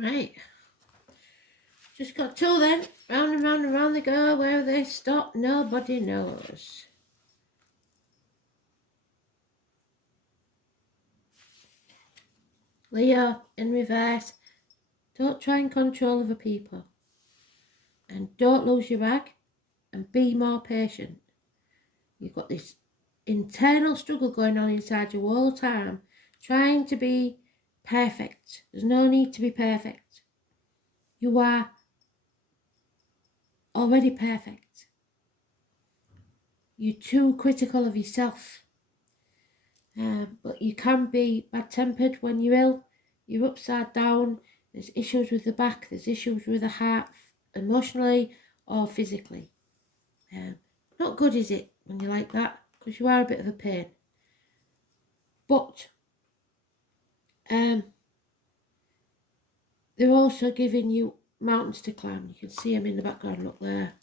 Right. Just got two then. Round and round they go. Where they stop, nobody knows. Leo, in reverse. Don't try and control other people. And don't lose your rag. And be more patient. You've got this internal struggle going on inside you all the time. Trying to be perfect. There's no need to be perfect. You are already perfect. You're too critical of yourself. But you can be bad-tempered when you're ill. You're upside down. There's issues with the back. There's issues with the heart, emotionally or physically. Not good, is it, when you're like that? Because you are a bit of a pain. But they're also giving you mountains to climb. You can see them in the background, look there.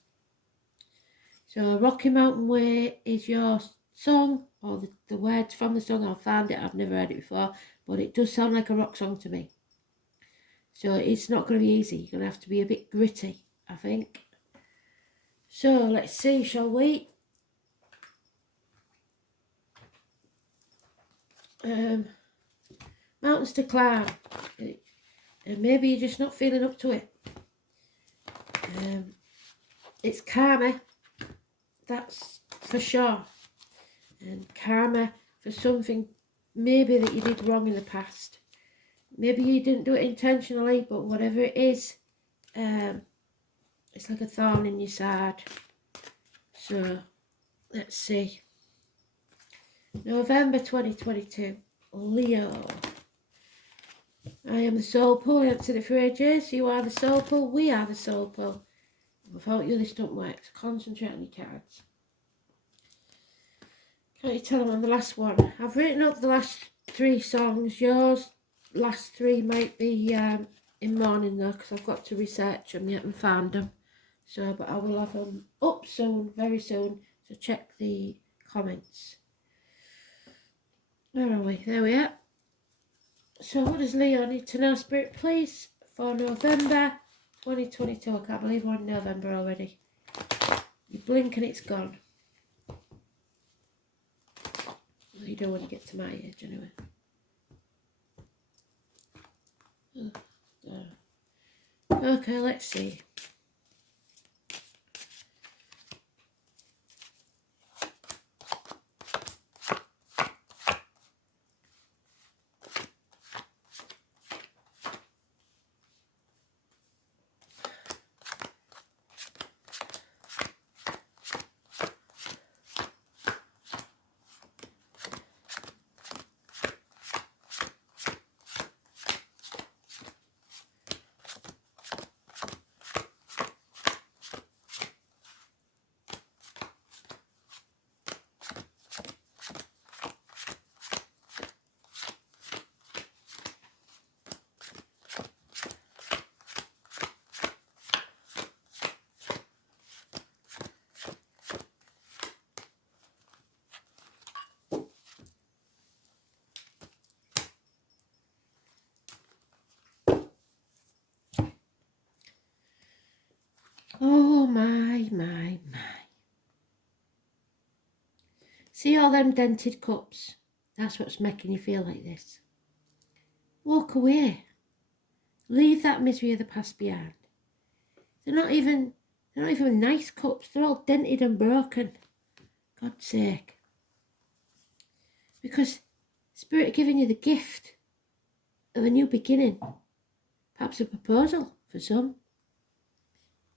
So Rocky Mountain Way is your song, or the words from the song. I found it, I've never heard it before, but it does sound like a rock song to me. So it's not going to be easy. You're going to have to be a bit gritty, I think. So let's see, shall we? Mountains to climb. And maybe you're just not feeling up to it. It's karma, that's for sure. And karma for something maybe that you did wrong in the past. Maybe you didn't do it intentionally, but whatever it is, it's like a thorn in your side. So let's see. November 2022, Leo. I am the soul pool. I answered it for ages. You are the soul pool. We are the soul pool. Without you, this don't work. So concentrate on your cards. Can't you tell them on the last one? I've written up the last three songs. Yours last three might be in morning though, because I've got to research them yet and found them. So, but I will have them up soon, very soon. So check the comments. Where are we? There we are. So what does Leo need to know, Spirit, please, for November 2022? I can't believe we're in November already. You blink and it's gone. Well, you don't want to get to my age anyway. Okay, let's see. Oh my. See all them dented cups? That's what's making you feel like this. Walk away. Leave that misery of the past behind. They're not even nice cups. They're all dented and broken. God's sake. Because Spirit are giving you the gift of a new beginning. Perhaps a proposal for some.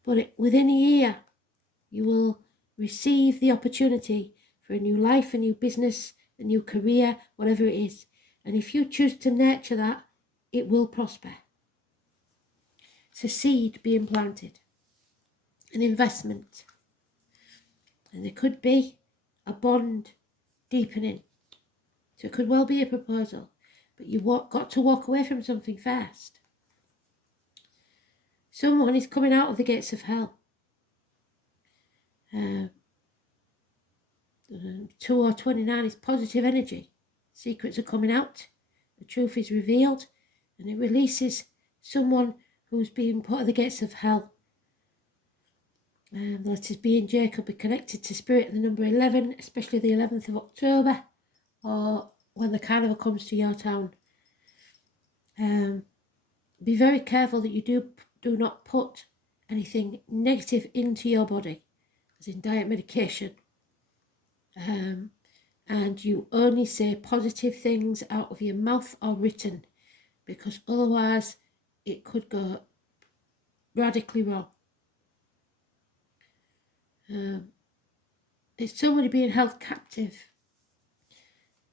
But within a year, you will receive the opportunity for a new life, a new business, a new career, whatever it is. And if you choose to nurture that, it will prosper. It's a seed being planted, an investment. And there could be a bond deepening. So it could well be a proposal, but you got to walk away from something first. Someone is coming out of the gates of hell. 2 or 29 is positive energy. Secrets are coming out. The truth is revealed, and it releases someone who's being put at the gates of hell. The letters B and J could be connected to spirit, the number 11, especially the 11th of October, or when the carnival comes to your town. Be very careful that you do not put anything negative into your body, as in diet, medication, and you only say positive things out of your mouth or written, because otherwise it could go radically wrong. It's somebody being held captive.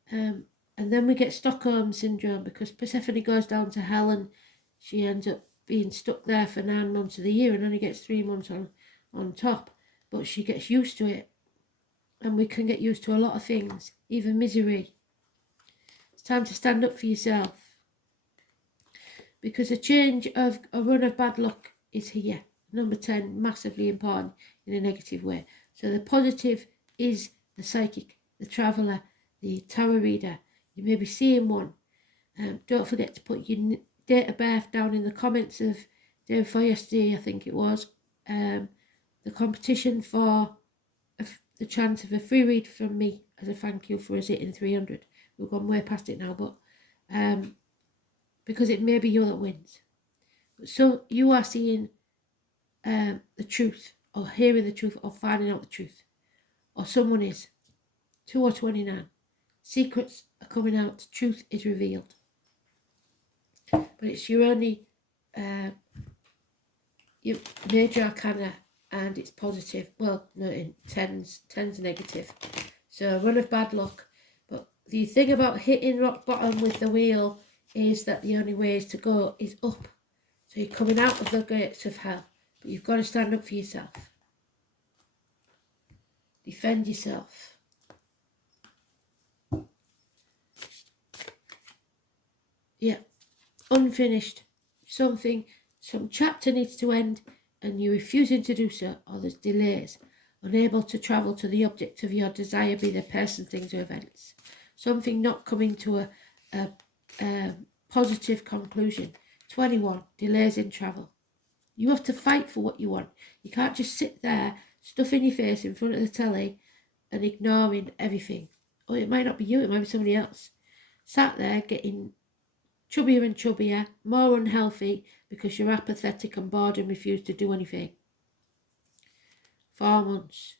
And then we get Stockholm Syndrome, because Persephone goes down to hell and she ends up being stuck there for 9 months of the year and only gets 3 months on top. But she gets used to it. And we can get used to a lot of things, even misery. It's time to stand up for yourself. Because a change of a run of bad luck is here. Number 10, massively important in a negative way. So the positive is the psychic, the traveller, the tarot reader. You may be seeing one. Don't forget to put your date of birth down in the comments of day before yesterday, I think it was. The competition for the chance of a free read from me as a thank you for us hitting 300. We've gone way past it now, but because it may be you that wins. So you are seeing the truth, or hearing the truth, or finding out the truth, or someone is. 2 or 29. Secrets are coming out. Truth is revealed. But it's your only your major arcana, and it's positive. Well, no, in tens negative. So run of bad luck. But the thing about hitting rock bottom with the wheel is that the only way is to go is up. So you're coming out of the gates of hell. But you've got to stand up for yourself. Defend yourself. Yeah. Unfinished. Some chapter needs to end and you're refusing to do so, or there's delays. Unable to travel to the object of your desire, be the person, things, or events. Something not coming to a positive conclusion. 21. Delays in travel. You have to fight for what you want. You can't just sit there, stuffing your face in front of the telly and ignoring everything. Or it might not be you, it might be somebody else. Sat there getting chubbier and chubbier, more unhealthy because you're apathetic and bored and refuse to do anything. 4 months.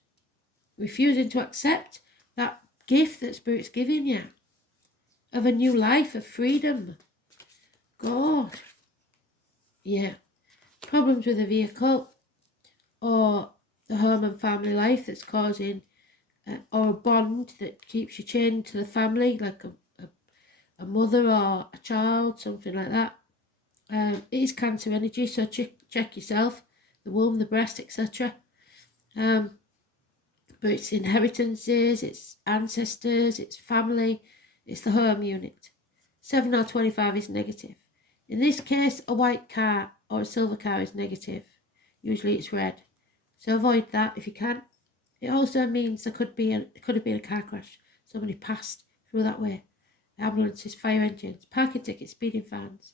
Refusing to accept that gift that Spirit's giving you of a new life, of freedom. God. Yeah. Problems with a vehicle or the home and family life that's causing, or a bond that keeps you chained to the family, like a mother or a child, something like that. It is Cancer energy, so check yourself, the womb, the breast, etc. But it's inheritances, it's ancestors, it's family, it's the home unit. 7 or 25 is negative. In this case, a white car or a silver car is negative. Usually it's red. So avoid that if you can. It also means there could have been a car crash. Somebody passed through that way. Ambulances, fire engines, parking tickets, speeding fines,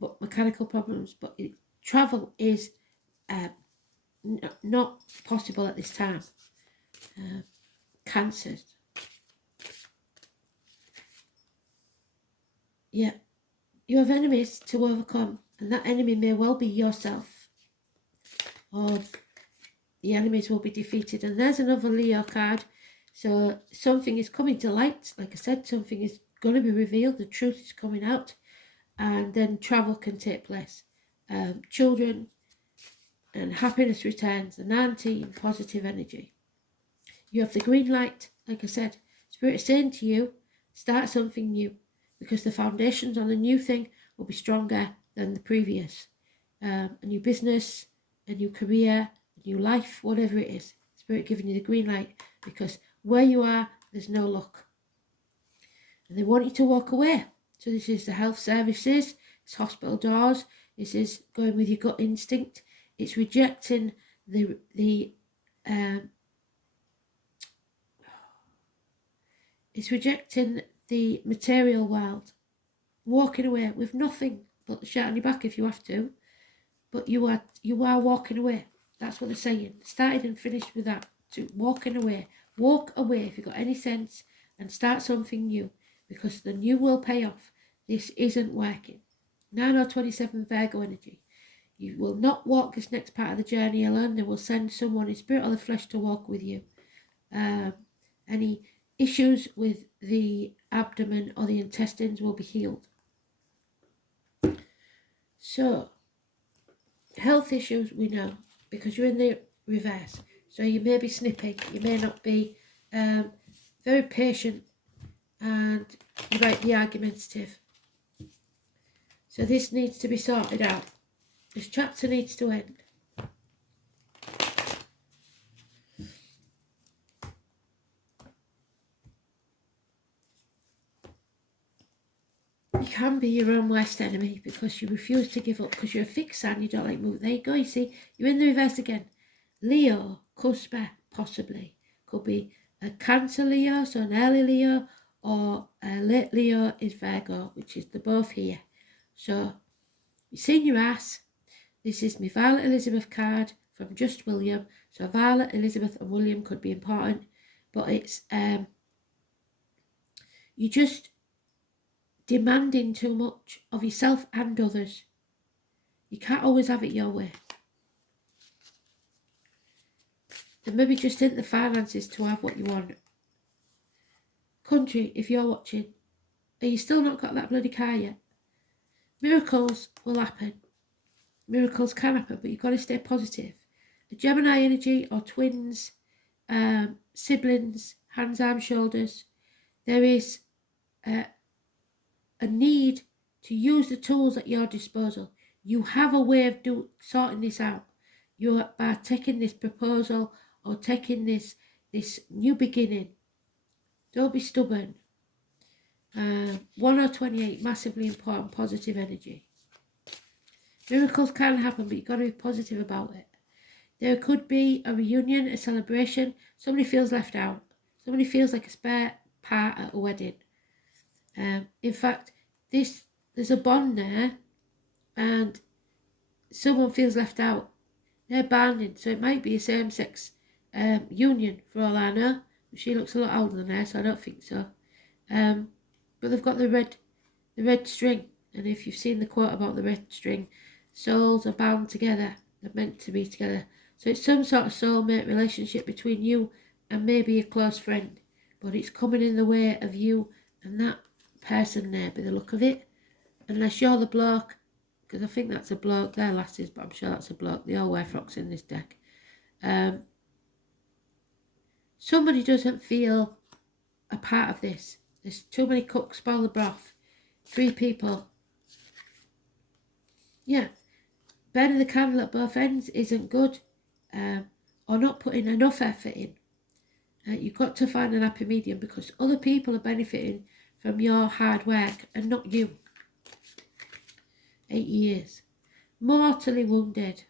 but mechanical problems. But travel is not possible at this time. Cancers. Yeah. You have enemies to overcome, and that enemy may well be yourself. Or the enemies will be defeated. And there's another Leo card. So something is coming to light. Like I said, something is going to be revealed. The truth is coming out. And then travel can take place. Children and happiness returns. The 19, positive energy. You have the green light. Like I said, Spirit is saying to you, start something new. Because the foundations on the new thing will be stronger than the previous. A new business, a new career, a new life, whatever it is. Spirit giving you the green light, because where you are, there's no luck. And they want you to walk away. So this is the health services, it's hospital doors, this is going with your gut instinct, it's rejecting it's rejecting the material world, walking away with nothing, put the shirt on your back if you have to, but you are walking away. That's what they're saying. Started and finished with that. To walking away. Walk away if you've got any sense and start something new, because the new will pay off. This isn't working. 9 or 27 Virgo energy. You will not walk this next part of the journey alone. They will send someone in spirit or the flesh to walk with you. Any issues with the abdomen or the intestines will be healed. So, health issues we know, because you're in the reverse. So you may be snippy, you may not be very patient, and you might be argumentative. So this needs to be sorted out. This chapter needs to end. You can be your own worst enemy because you refuse to give up, because you're a fixed sign, you don't like move. There you go, you see, you're in the reverse again. Leo, cusper, possibly. Could be a Cancer Leo, so an early Leo, or a late Leo is Virgo, which is the both here. So, you've seen your ass. This is my Violet Elizabeth card from Just William. So Violet, Elizabeth and William could be important, but it's you just demanding too much of yourself and others. You can't always have it your way. And maybe just in the finances to have what you want. Country, if you're watching, are you still not got that bloody car yet? Miracles will happen. Miracles can happen, but you've got to stay positive. The Gemini energy or twins, siblings, hands, arms, shoulders, there is a need to use the tools at your disposal. You have a way of sorting this out. You're by taking this proposal or taking this new beginning. Don't be stubborn. 1 or 28, massively important, positive energy. Miracles can happen, but you've got to be positive about it. There could be a reunion, a celebration. Somebody feels left out. Somebody feels like a spare part at a wedding. In fact, there's a bond there, and someone feels left out. They're bonding, so it might be a same-sex union for all I know. She looks a lot older than her, so I don't think so. But they've got the red string, and if you've seen the quote about the red string, souls are bound together. They're meant to be together. So it's some sort of soulmate relationship between you and maybe a close friend, but it's coming in the way of you and that person there by the look of it. Unless you're the bloke, because I think that's a bloke. They're lasses, but I'm sure that's a bloke. They all wear frocks in this deck. Somebody doesn't feel a part of this. There's too many cooks spoil the broth. 3 people. Yeah. Burning the candle at both ends isn't good. Or not putting enough effort in. You've got to find an happy medium, because other people are benefiting from your hard work and not you. 8 years. Mortally wounded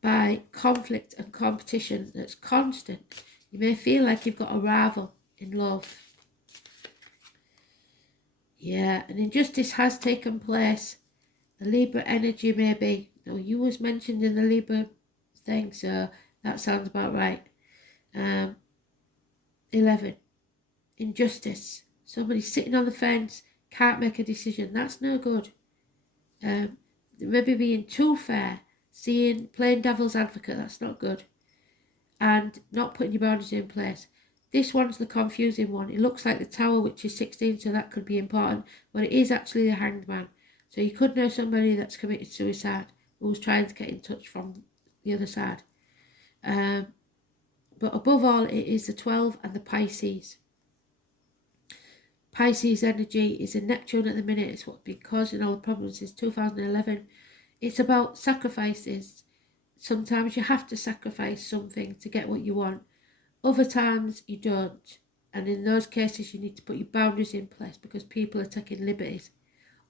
by conflict and competition that's constant. You may feel like you've got a rival in love. Yeah, and injustice has taken place. The Libra energy maybe. No, you was mentioned in the Libra thing, so that sounds about right. 11. Injustice. Somebody sitting on the fence, can't make a decision. That's no good. Maybe being too fair, playing devil's advocate, that's not good. And not putting your boundaries in place. This one's the confusing one. It looks like the Tower, which is 16, so that could be important, but it is actually the Hanged Man. So you could know somebody that's committed suicide who's trying to get in touch from the other side. But above all, it is the 12 and the Pisces. Pisces energy is in Neptune at the minute. It's what's been causing all the problems since 2011. It's about sacrifices. Sometimes you have to sacrifice something to get what you want. Other times you don't. And in those cases, you need to put your boundaries in place because people are taking liberties.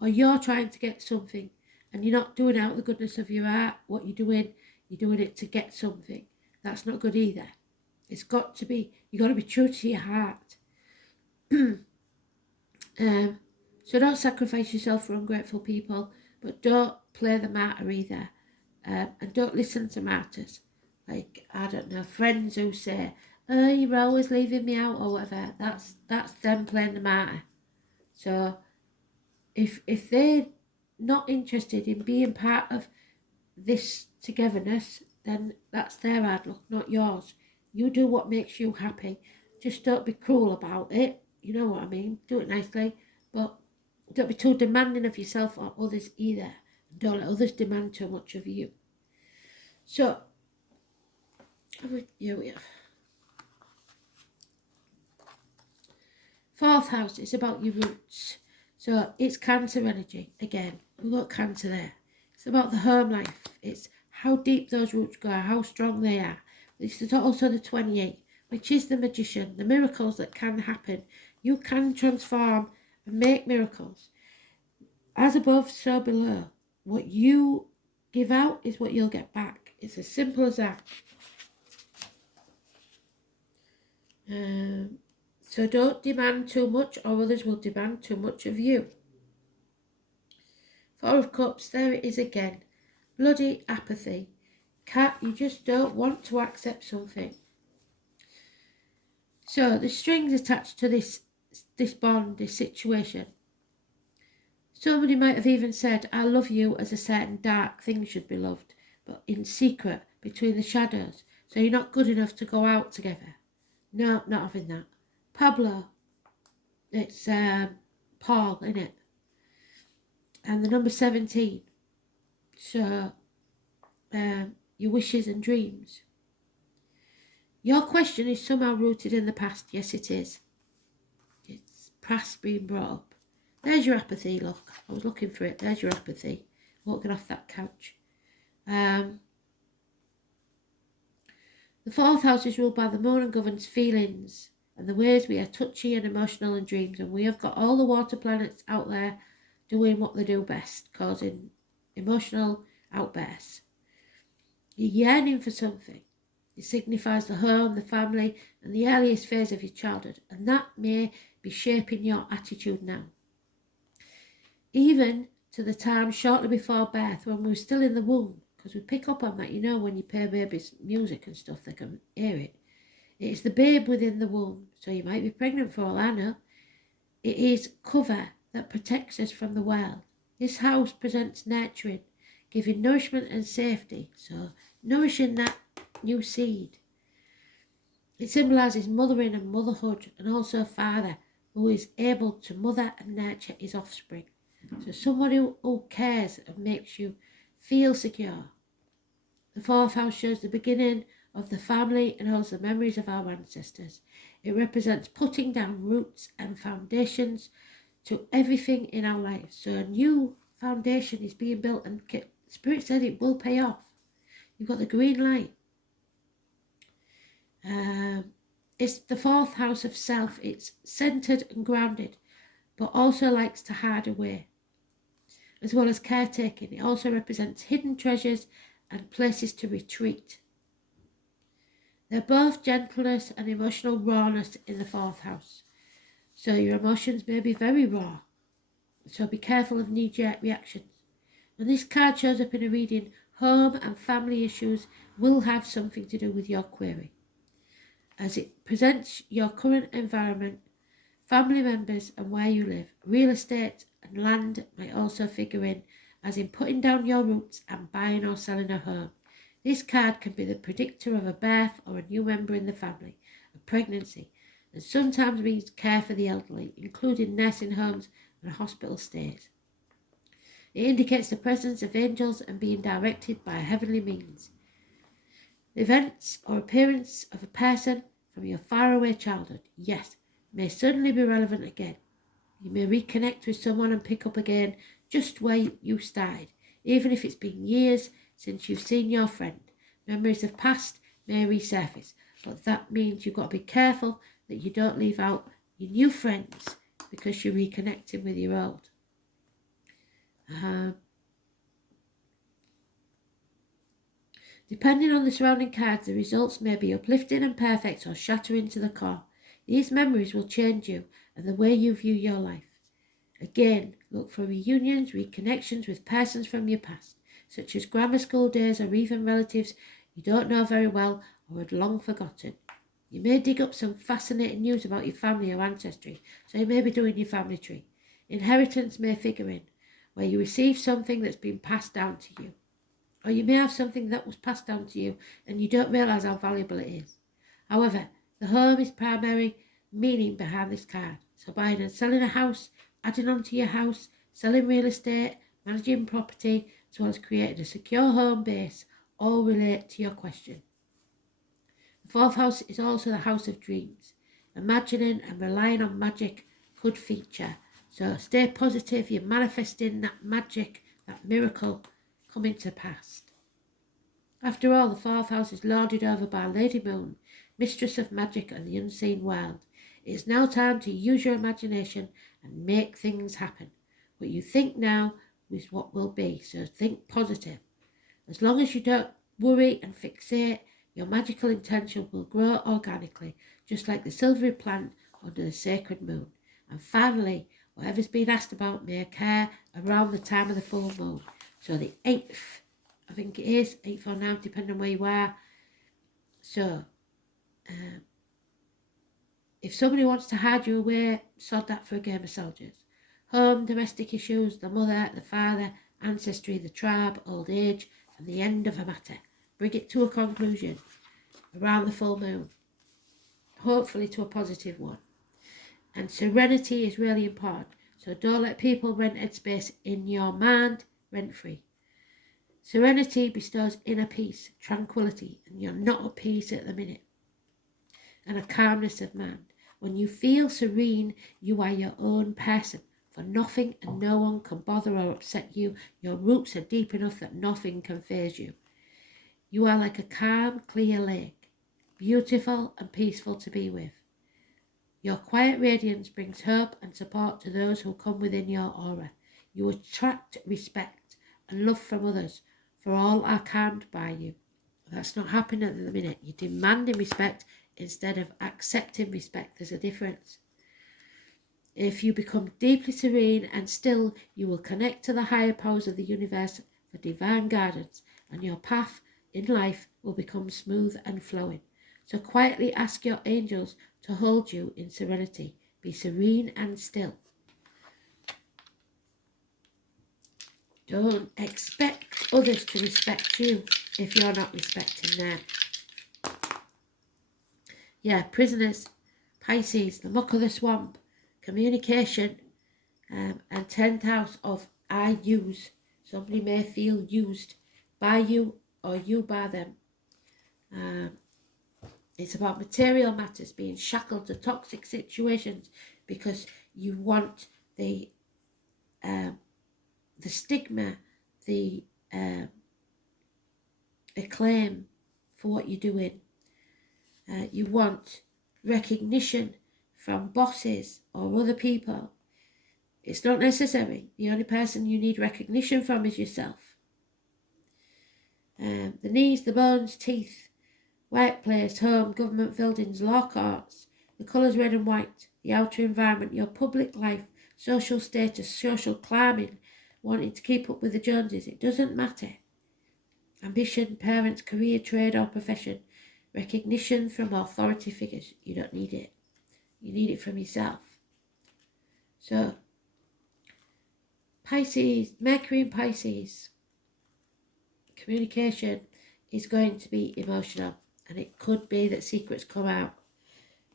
Or you're trying to get something and you're not doing it out of the goodness of your heart. What you're doing it to get something. That's not good either. It's got to be, you've got to be true to your heart. So don't sacrifice yourself for ungrateful people, but don't play the martyr either. And don't listen to martyrs. Like, I don't know, friends who say, oh, you're always leaving me out or whatever. That's them playing the martyr. So if they're not interested in being part of this togetherness, then that's their hard luck, not yours. You do what makes you happy. Just don't be cruel about it. You know what I mean? Do it nicely, but don't be too demanding of yourself or others either. Don't let others demand too much of you. So, here we have. Fourth house is about your roots. So it's Cancer energy. Again, we've got Cancer there. It's about the home life. It's how deep those roots go, how strong they are. It's also the 28, which is the magician, the miracles that can happen. You can transform and make miracles. As above, so below. What you give out is what you'll get back. It's as simple as that. So don't demand too much or others will demand too much of you. Four of Cups, there it is again. Bloody apathy. Cat, you just don't want to accept something. So the strings attached to this bond, this situation. Somebody might have even said, I love you as a certain dark thing should be loved, but in secret, between the shadows, so you're not good enough to go out together. No, not having that. Pablo, it's Paul, innit? And the number 17. So, your wishes and dreams. Your question is somehow rooted in the past. Yes, it is. It's past being brought up. There's your apathy, look. I was looking for it. There's your apathy. Walking off that couch. The fourth house is ruled by the moon and governs feelings and the ways we are touchy and emotional in dreams. And we have got all the water planets out there doing what they do best, causing emotional outbursts. You're yearning for something. It signifies the home, the family, and the earliest phase of your childhood. And that may be shaping your attitude now. Even to the time shortly before birth, when we were still in the womb, because we pick up on that, you know, when you play babies music and stuff, they can hear it. It's the babe within the womb, so you might be pregnant for all I know. It is cover that protects us from the world. This house presents nurturing, giving nourishment and safety, so nourishing that new seed. It symbolises mothering and motherhood, and also a father who is able to mother and nurture his offspring. So somebody who cares and makes you feel secure. The fourth house shows the beginning of the family and holds the memories of our ancestors. It represents putting down roots and foundations to everything in our lives. So a new foundation is being built, and Spirit said it will pay off. You've got the green light. It's the fourth house of self. It's centered and grounded, but also likes to hide away. As well as caretaking, it also represents hidden treasures and places to retreat. They're both gentleness and emotional rawness in the fourth house. So your emotions may be very raw. So be careful of knee-jerk reactions. When this card shows up in a reading, home and family issues will have something to do with your query. As it presents your current environment, family members and where you live, real estate and land might also figure in, as in putting down your roots and buying or selling a home. This card can be the predictor of a birth or a new member in the family, a pregnancy, and sometimes means care for the elderly, including nursing homes and hospital stays. It indicates the presence of angels and being directed by a heavenly means. The events or appearance of a person from your faraway childhood, yes, may suddenly be relevant again. You may reconnect with someone and pick up again just where you started, even if it's been years since you've seen your friend. Memories of past may resurface, but that means you've got to be careful that you don't leave out your new friends because you're reconnecting with your old. Depending on the surrounding cards, the results may be uplifting and perfect or shattering to the core. These memories will change you and the way you view your life. Again, look for reunions, reconnections with persons from your past, such as grammar school days or even relatives you don't know very well or had long forgotten. You may dig up some fascinating news about your family or ancestry, so you may be doing your family tree. Inheritance may figure in, where you receive something that's been passed down to you. Or you may have something that was passed down to you and you don't realise how valuable it is. However, the home is primary meaning behind this card. So buying and selling a house, adding on to your house, selling real estate, managing property, as well as creating a secure home base, all relate to your question. The fourth house is also the house of dreams. Imagining and relying on magic could feature. So stay positive, you're manifesting that magic, that miracle coming to pass. After all, the fourth house is lorded over by Lady Moon, mistress of magic and the unseen world. It is now time to use your imagination and make things happen. What you think now is what will be, so think positive. As long as you don't worry and fixate, your magical intention will grow organically, just like the silvery plant under the sacred moon. And finally, whatever's been asked about may occur around the time of the full moon. So the 8th, I think it is, 8th or 9th, depending on where you are. So, if somebody wants to hide you away, sod that for a game of soldiers. Home, domestic issues, the mother, the father, ancestry, the tribe, old age, and the end of a matter. Bring it to a conclusion around the full moon, hopefully to a positive one. And serenity is really important. So don't let people rent headspace in your mind rent-free. Serenity bestows inner peace, tranquility, and you're not at peace at the minute. And a calmness of mind. When you feel serene, you are your own person. For nothing and no one can bother or upset you. Your roots are deep enough that nothing can faze you. You are like a calm, clear lake, beautiful and peaceful to be with. Your quiet radiance brings hope and support to those who come within your aura. You attract respect and love from others, for all are calmed by you. That's not happening at the minute. You're demanding respect instead of accepting respect. There's a difference. If you become deeply serene and still, you will connect to the higher powers of the universe for divine guidance, and your path in life will become smooth and flowing. So quietly ask your angels to hold you in serenity. Be serene and still. Don't expect others to respect you if you're not respecting them. Yeah, prisoners, Pisces, the muck of the swamp, communication, and 10th house of I use. Somebody may feel used by you or you by them. It's about material matters, being shackled to toxic situations because you want the stigma, the acclaim for what you're doing. You want recognition from bosses or other people. It's not necessary. The only person you need recognition from is yourself. The knees, the bones, teeth, workplace, home, government buildings, law courts, the colours red and white, the outer environment, your public life, social status, social climbing, wanting to keep up with the Joneses. It doesn't matter. Ambition, parents, career, trade or profession, recognition from authority figures. You don't need it. You need it from yourself. So, Pisces, Mercury in Pisces, communication is going to be emotional, and it could be that secrets come out.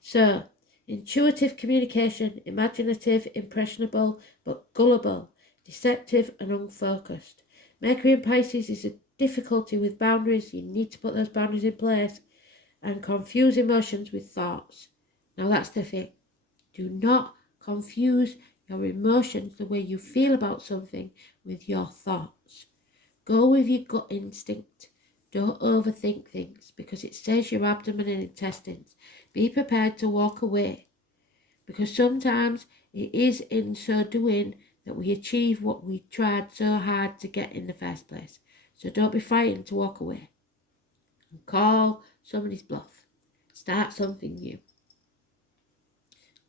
So, intuitive communication, imaginative, impressionable, but gullible, deceptive and unfocused. Mercury in Pisces is a difficulty with boundaries. You need to put those boundaries in place, and confuse emotions with thoughts. Now that's the thing. Do not confuse your emotions, the way you feel about something, with your thoughts. Go with your gut instinct. Don't overthink things, because it says your abdomen and intestines. Be prepared to walk away, because sometimes it is in so doing that we achieve what we tried so hard to get in the first place. So don't be frightened to walk away and call somebody's bluff. Start something new.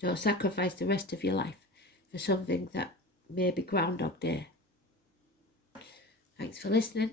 Don't sacrifice the rest of your life for something that maybe Groundhog Day. Thanks for listening.